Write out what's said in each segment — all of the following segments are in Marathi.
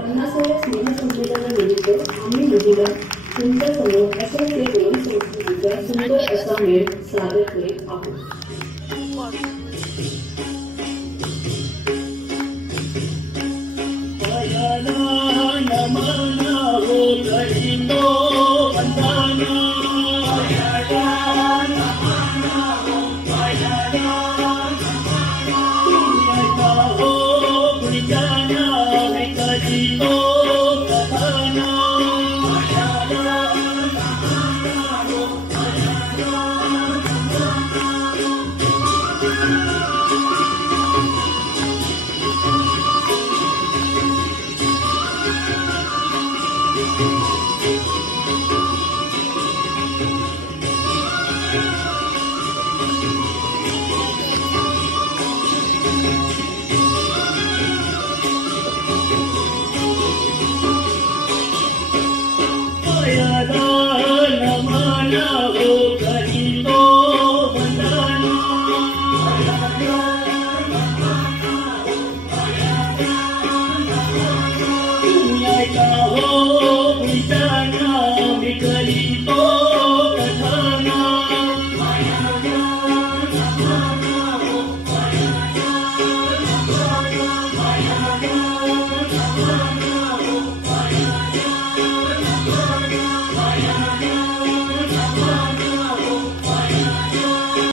50व्या स्नेहसंमेलनानिमित्त आम्ही मुलीला तुमच्यासमोर असंख्य दोन संस्कृतीचा सुंदर असा मेळ सादर करीत आहोत.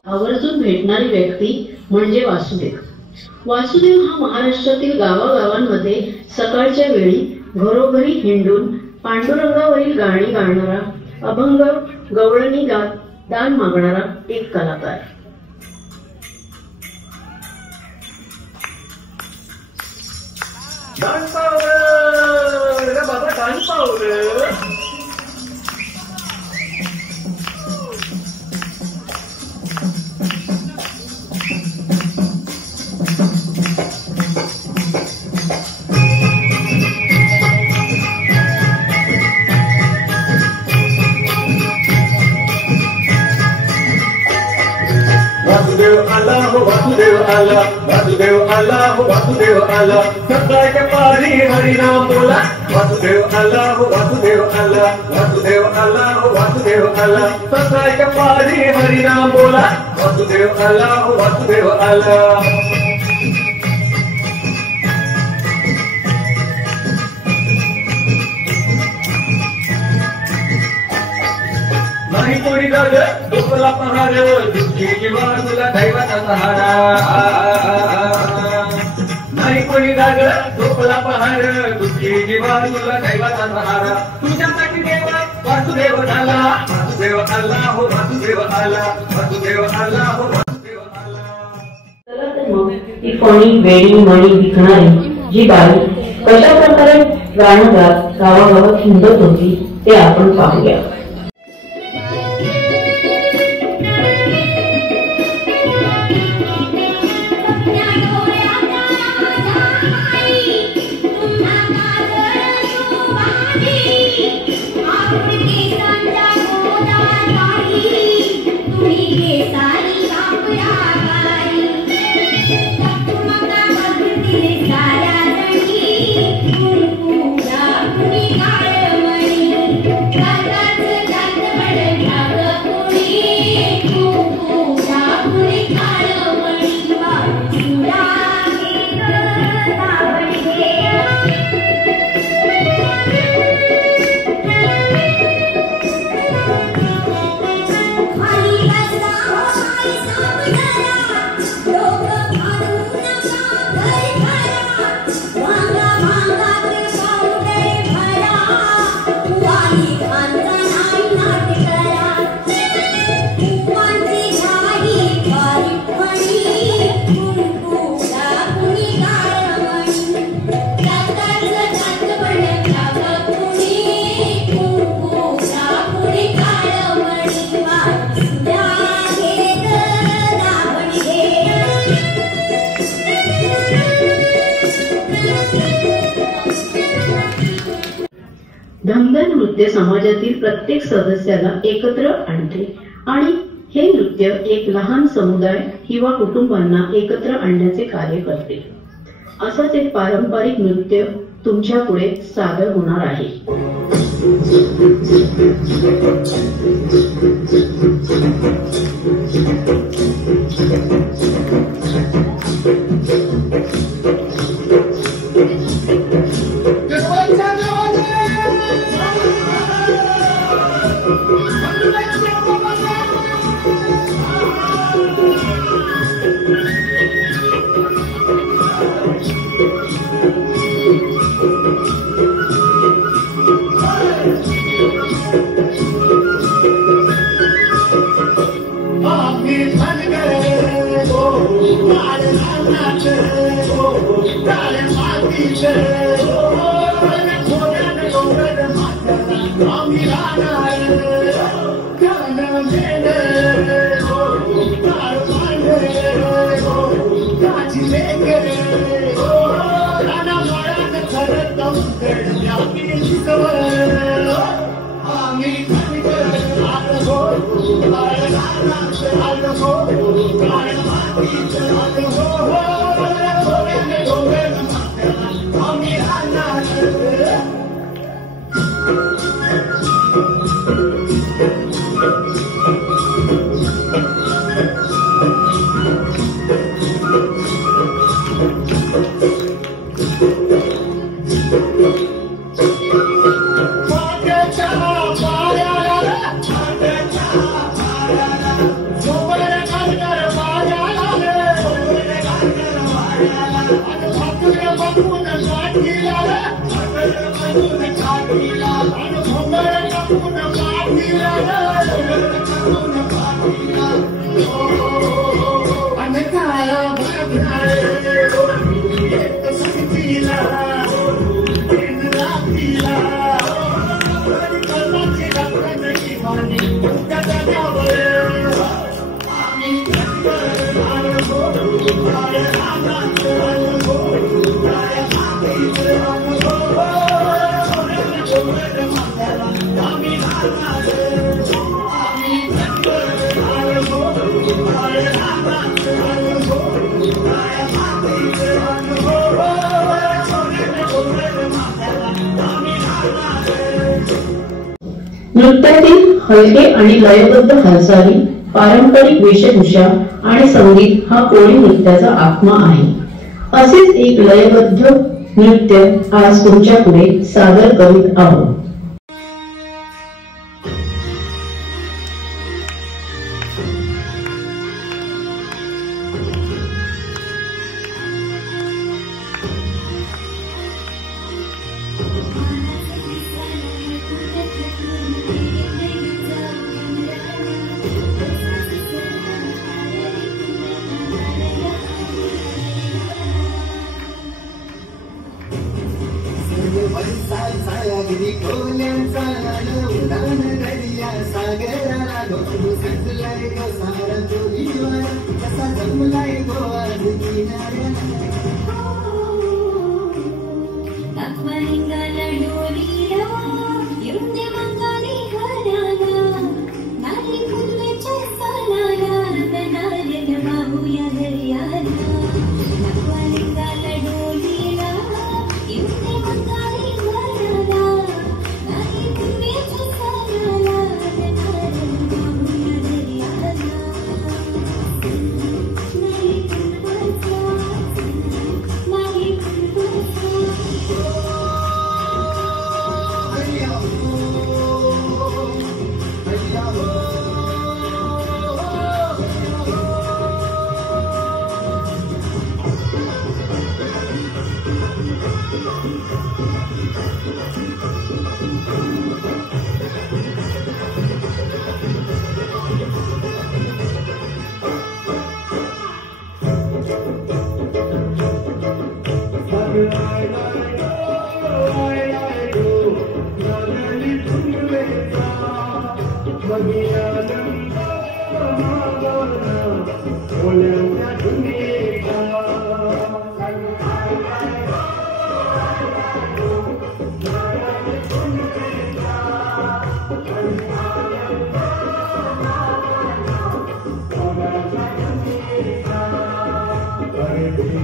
आवर्जून भेटणारी व्यक्ती म्हणजे वासुदेव. वासुदेव हा महाराष्ट्रातील गावागावांमध्ये सकाळच्या वेळी घरोघरी हिंडून पांडुरंगावरील गाणी गाणारा, अभंग गवळणी गात दान मागणारा एक कलाकार. वासुदेव आला हो वासुदेव आला, वासुदेव आला हो वासुदेव आला, सकाळच्या पारी हरिनाम बोला. वासुदेव आला हो वासुदेव आला, वासुदेव आला हो वासुदेव आला, सकाळच्या पारी हरिनाम बोला. वासुदेव आला हो वासुदेव आला. नाही कोणी झालं दुखला पहार, दुःखी बाजूला दैवाचा सहारा. नाही कोणी झालं दुखला पहार, दुःखी बाजूला दैवाचा सहारा. तुझ्यासाठी देवा वासुदेव झाला, वासुदेव आला हो वासुदेव आला, वासुदेव आला हो वासुदेव आला. चला तर मग ती कोणी वेडी मणी विकणारी जी बाई कशा प्रकारे गाणं गात गावागावात हिंडत होती ते आपण पाहूया. धमधम नृत्य समाजातील प्रत्येक सदस्याला एकत्र आणते आणि हे नृत्य एक लहान समुदाय किंवा कुटुंबांना एकत्र आणण्याचे कार्य करते. असंच एक पारंपरिक नृत्य तुमच्या पुढे सादर होणार आहे. नृत्यातील हलके आणि लयबद्ध हालचाली, पारंपरिक वेशभूषा आणि संगीत हा कोळी नृत्याचा आत्मा आहे. असेच एक लयबद्ध नृत्य आज तुमच्या पुढे सादर करीत आहोत.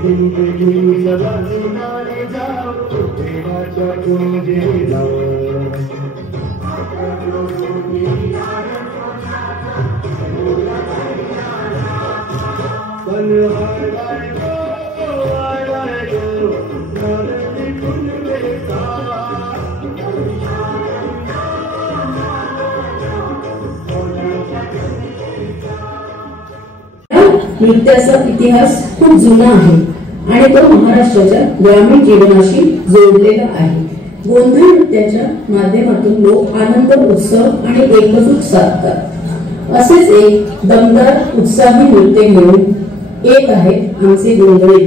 जिंदगी सदा सुनाने जाओ तेरा नृत्याचा इतिहास खूप जुना आहे आणि तो महाराष्ट्राच्या ग्रामीण जीवनाशी जोडलेला आहे. गोंधळ नृत्याच्या माध्यमातून लोक आनंद, उत्सव आणि एकजूट साधतात. असेच एक दमदार उत्साही नृत्य घेऊन येत आहेत आमचे गोंधळी.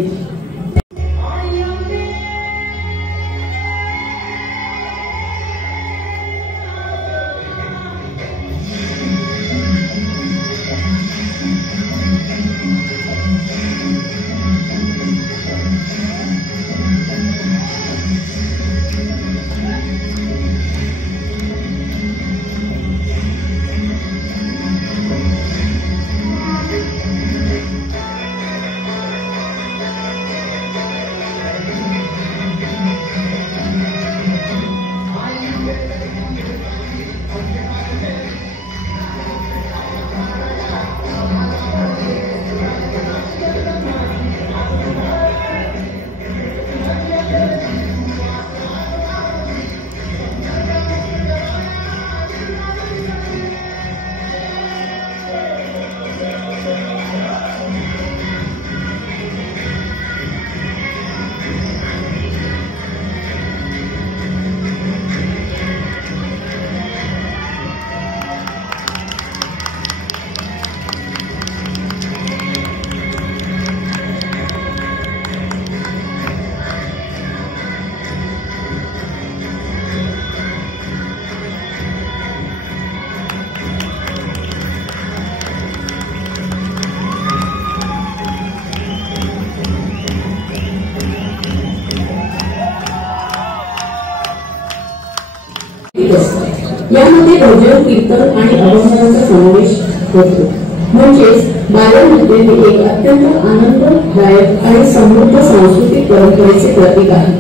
यामध्ये भजन, कीर्तन आणि अभंगांचा समावेश होतो. म्हणजेच बालनृत्य हे एक अत्यंत आनंददायक आणि समृद्ध सांस्कृतिक परंपरेचे प्रतीक आहे.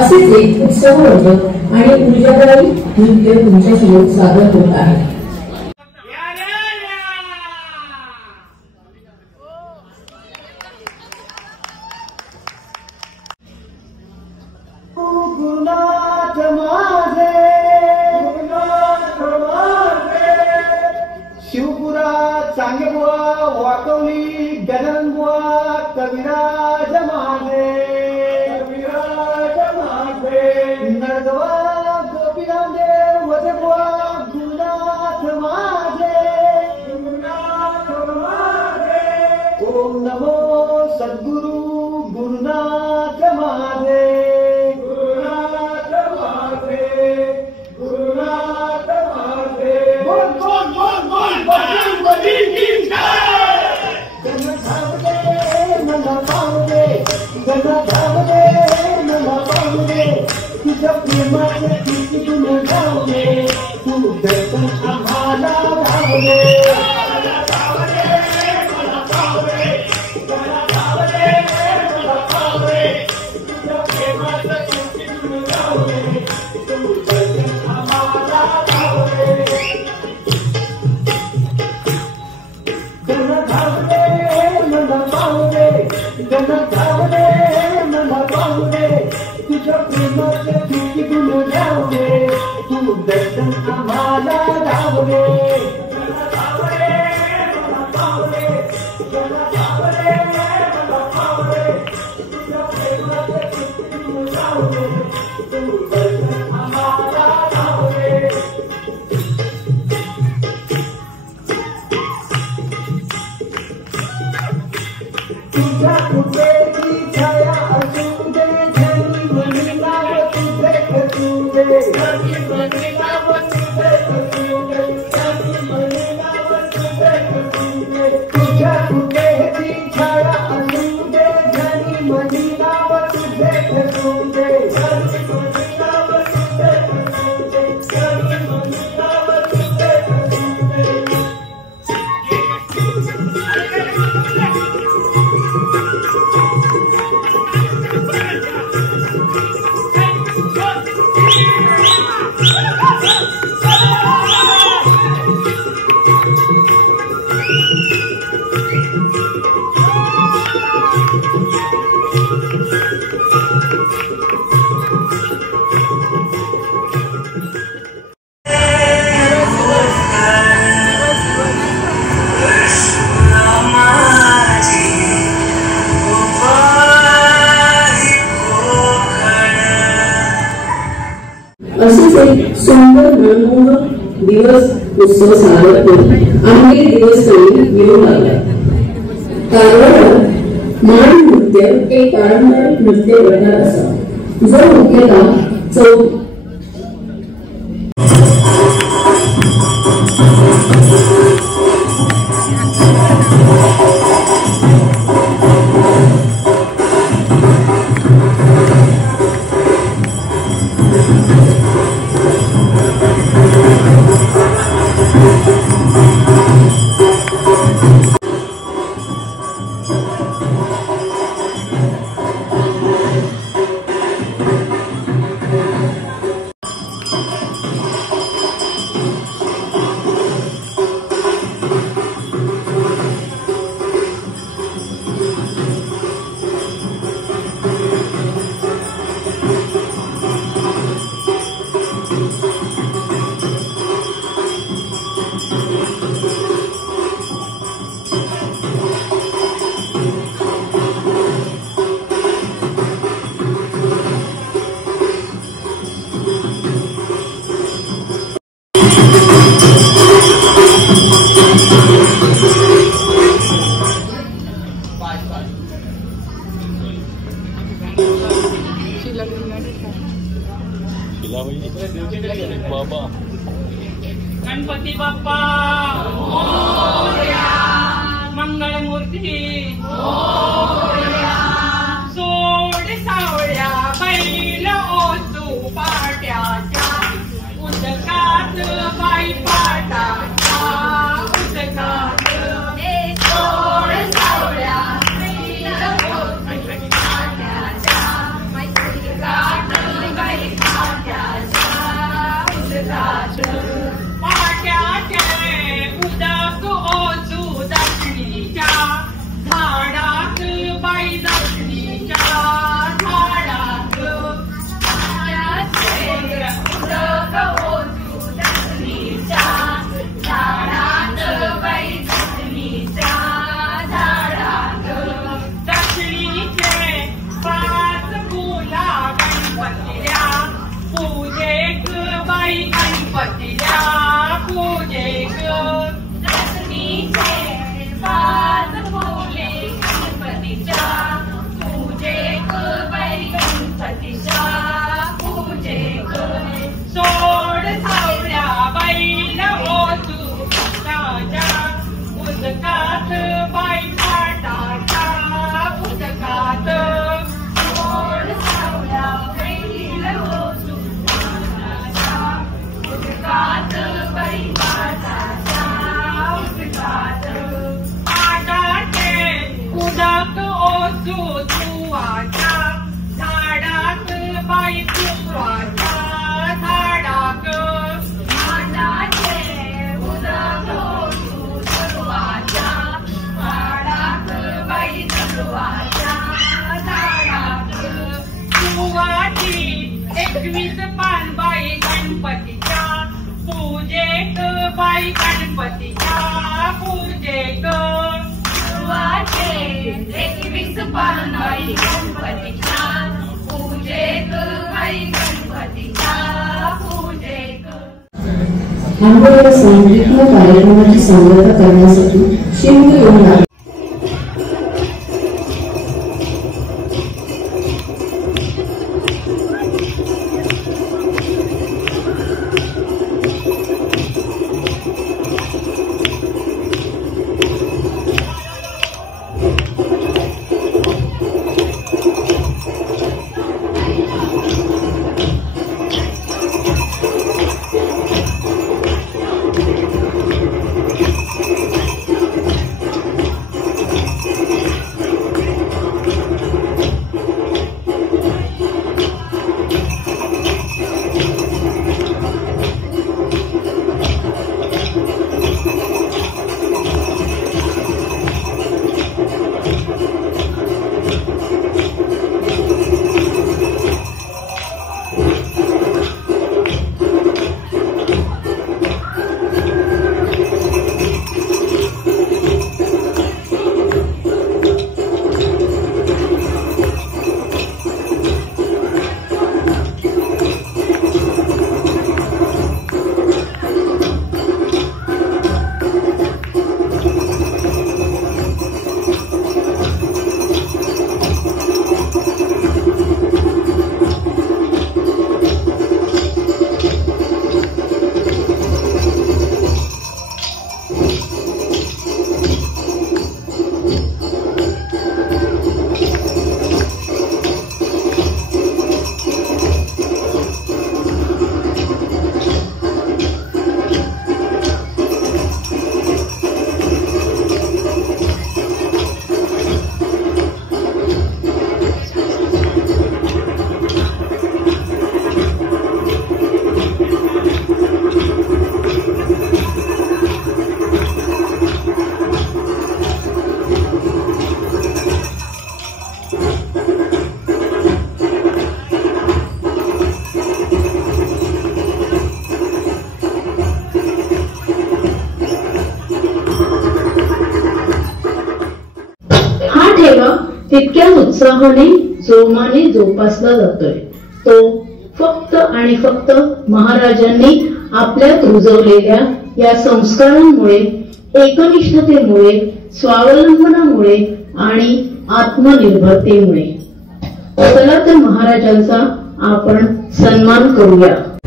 असेच एक उत्सववर्धक आणि ऊर्जादायी नृत्य तुमच्या समोर सादर होत आहे. शिवपुरा चांगेबुवा वाकवली गगनबुवा कविराज माझे नरदवा गोपीरामदेव वजबुवा गुरुनाथ माझे ओम नमो सद्गुरु गुरुनाथ माझे तुझ्या प्रेमाचे किती गुण गावले तू दर्शन आम्हाला गावले तुझ्या प्रेमाचे किती गुण गावले तू दर्शन आम्हाला गावले जन धावले मला पावले जन धावले मला पावले तुझ्या प्रेमाचे किती गुण गावले तू दर्शन आम्हाला गावले मला पावले मला पावले तुझ्या प्रेमाचे किती गुण गावले तू दर्शन आम्हाला गावले तुझ्या कृपेची छाया असू दे धनी मनी नाव तुझे खचू दे धनी मनी नाव तुझे खचू दे धनी मनी नाव तुझे खचू दे तुझ्या कृपेची छाया असू दे धनी मनी नाव तुझे खचू दे धनी मनी नाव तुझे खचू दे धनी मनी नाव तुझे खचू दे Hey! असेच एक सुंदर मनमोहक दिवस उत्सव साजरा करून आम्ही दिवस येऊ लागला. कारवारात माळ नृत्य एक पारंपरिक नृत्य प्रकार असा जो मुख्यतः गणपती बाप्पा मंगळमूर्ती सोड सावळ्या बैल ओतू पाट्याच्या उदकात बाई पाटाच्या उदकात सोड सावळ्या बैल ओतू पाट्याच्या उदकात बाई पाट्याच्या उदकात उदक ओझू दक्षिणीच्या झाडात बाई दक्षिणीच्या झाडात उदक ओझू दक्षिणीच्या झाडात बाई दक्षिणीच्या झाडात दक्षिणीचे 5 फुला गणपतील्या पूजेक बाई गणपतील्या पूजेक दक्षिणीचे 5 फुले गणपतीच्या पूजेक बाई गणपतीच्या पूजेक सोड सावळ्या बैल ओतू ताच्या उदकात बाई पाटाच्या उदकात सोड सावळ्या बैल ओतू उदकात बाई पाटाच्या उदकात पाटाचे उदक ओझू तुवाच्या झाडात बाई तुवाच्या झाडाक पाटाचे उदक ओझू तुवाच्या झाडात बाई तुवाच्या झाडाक तुवाची 21 पान बाई गणपतीच्या पूजेक बाई गणपतीच्या पूजेक तुवाचे 21 पान बाई गणपतीच्या पूजेक बाई गणपतीच्या पूजेक. आमच्या सांस्कृतिक कार्यक्रमाची सांगता करण्यासाठी शिंग येऊन लागले. तितक्याच उत्साहाने जोमाने जोपासला जातोय। तो फक्त आणि फक्त महाराजांनी आपल्यात रुजवलेल्या या संस्कारांमुळे, एकनिष्ठतेमुळे, स्वावलंबनामुळे आणि आत्मनिर्भरतेमुळे। चला तर महाराजांचा आपण सन्मान करूया।